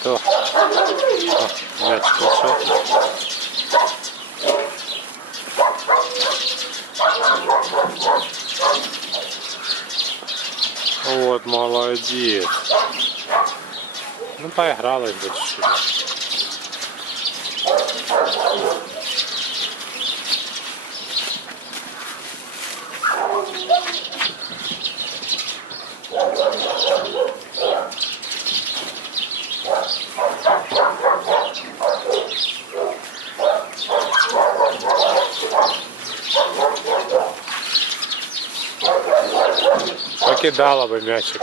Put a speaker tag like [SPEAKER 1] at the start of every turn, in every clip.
[SPEAKER 1] Кто? О, мяч пошел. Вот, молодец. Ну, поигралась бы чуть-чуть. Покидала бы мячик.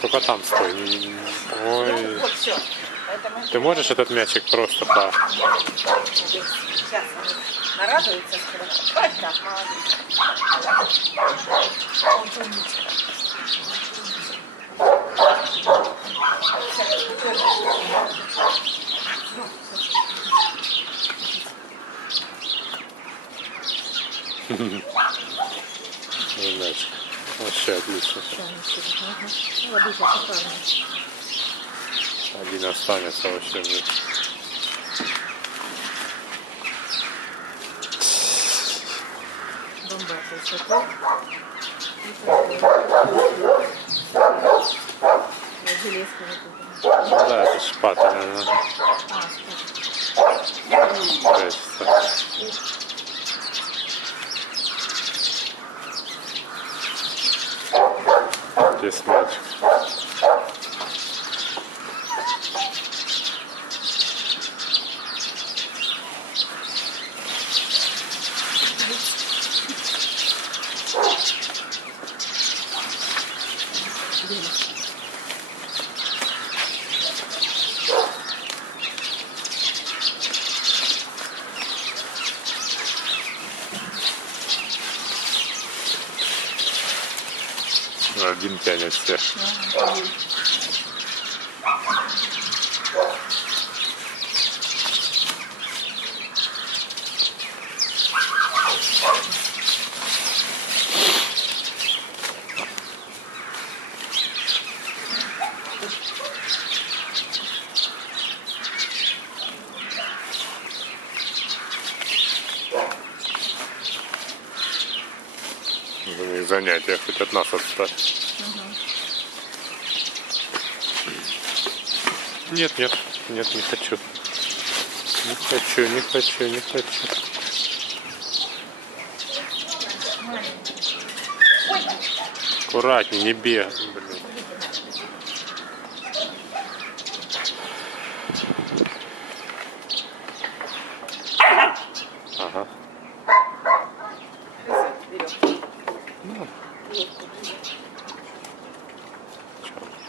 [SPEAKER 1] Только там стой. Ой.
[SPEAKER 2] Вот все.
[SPEAKER 1] Ты можешь этот мячик просто по...
[SPEAKER 2] сейчас скоро. Вот так, молодец.
[SPEAKER 1] Ну, мячик. Вообще отлично. Один останется вообще. блин. Ну да, это шпата, наверное. Жесть. Здесь мячик. Один тянет всех. У них занятия хоть от нас отстать. Нет, нет, нет, не хочу. Не хочу, не хочу, не хочу. Аккуратней, не бег. Блин. Ага.
[SPEAKER 2] Веревки.
[SPEAKER 1] Чё,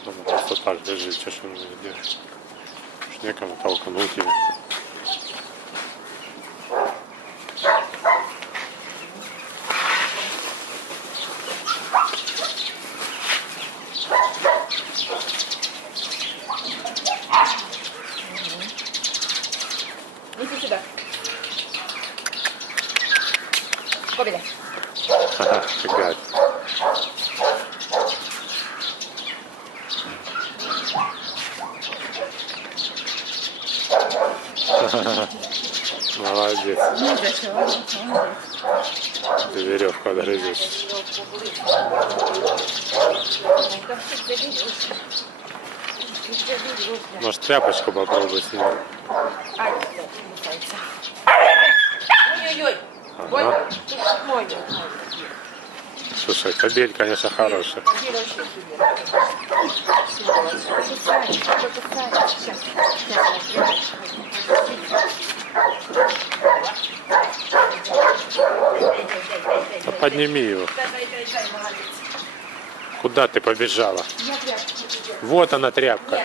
[SPEAKER 1] Она просто так лежит, что ж он не держит. Уж некому толкнуть его.
[SPEAKER 2] Иди сюда. Победа.
[SPEAKER 1] Ха-ха, фигать. Молодец. Ты веревку
[SPEAKER 2] доберешься.
[SPEAKER 1] Может тряпочку попробуй с ним.
[SPEAKER 2] Ай, да, кусается. Ой-ой-ой. Ой,
[SPEAKER 1] Ага.
[SPEAKER 2] Мой.
[SPEAKER 1] Слушай, кабель, конечно, хороший.
[SPEAKER 2] Вообще.
[SPEAKER 1] Ну, подними его. Куда ты побежала? Вот она тряпка.